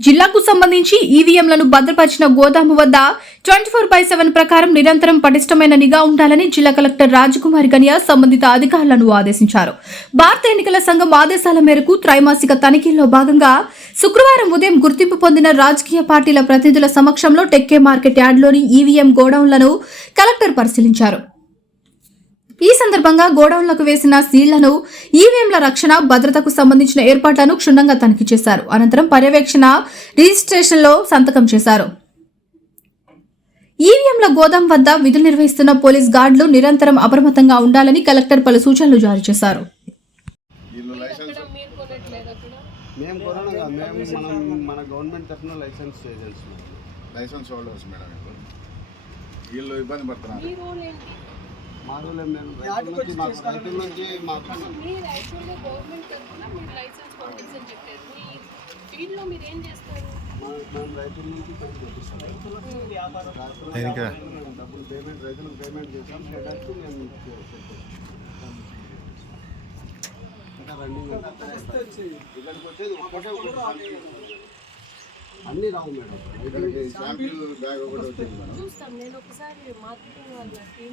జిల్లాకు సంబంధించి ఈవీఎంలను భద్రపరిచిన గోదాము వద్ద ట్వంటీ ఫోర్ బై సెవెన్ ప్రకారం నిరంతరం పటిష్టమైన నిఘా ఉండాలని జిల్లా కలెక్టర్ రాజకుమారి గనియా సంబంధిత అధికారులను ఆదేశించారు. భారత ఎన్నికల సంఘం ఆదేశాల మేరకు త్రైమాసిక తనిఖీల్లో భాగంగా శుక్రవారం ఉదయం గుర్తింపు పొందిన రాజకీయ పార్టీల ప్రతినిధుల సమక్షంలో టెక్కే మార్కెట్ యార్డ్లోని ఈవీఎం గోడౌన్లను కలెక్టర్ పరిశీలించారు. ఈ సందర్భంగా గోడౌన్లకు వేసిన సీళ్ళను ఈవీఎంల రక్షణ భద్రతకు సంబంధించిన ఏర్పాట్లను క్షుణ్ణంగా తనిఖీ చేశారు. అనంతరం పర్యవేక్షణ రిజిస్ట్రేషన్లో సంతకం చేశారు. ఈవీఎంల గోదాం వద్ద విధులు నిర్వహిస్తున్న పోలీస్ గార్డులు నిరంతరం అప్రమత్తంగా ఉండాలని కలెక్టర్ పలు సూచనలు జారీ చేశారు. వీళ్ళు లైసెన్స్ మేము కొనడం కాదు. మేము మనం మన గవర్నమెంట్ తరఫున license agents license holders madam ఇప్పుడు. వీళ్ళు ఇబ్బంది పడుతున్నారు. మా రోజులు మేము రైతుల నుంచి మాకు రైతుల నుంచి మాకు మీరు యాక్చువల్గా గవర్నమెంట్ తరఫున మీరు లైసెన్స్ హోల్డర్స్ అని చెప్పారు. మీ ఫీల్డ్లో మీరు ఏం చేస్తారు? మేము రైతుల నుంచి పని చేపిస్తాం. మేము డబ్బులు పేమెంట్ రైతులకు పేమెంట్ చేస్తాం. ప్రొడక్ట్ మేము ఇంకా రన్నింగ్ ఇక్కడికి వచ్చేది ఒక్కటే ఒకటి అన్నీ రావు మేడం. శాంపిల్ బ్యాగ్ ఒకటి చూస్తాం. నేను ఒకసారి మార్కెటింగ్ వాళ్ళ టీం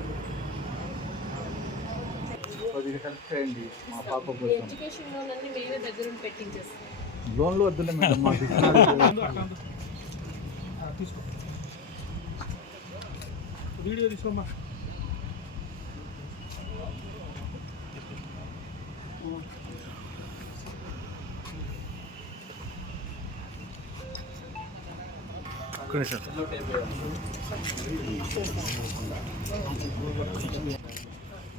మా పాప లోన్లు వద్దులే మేడం మాకు తీసుకో. వీడియో తీసుకోమ్మా. ఒక్క నిమిషం.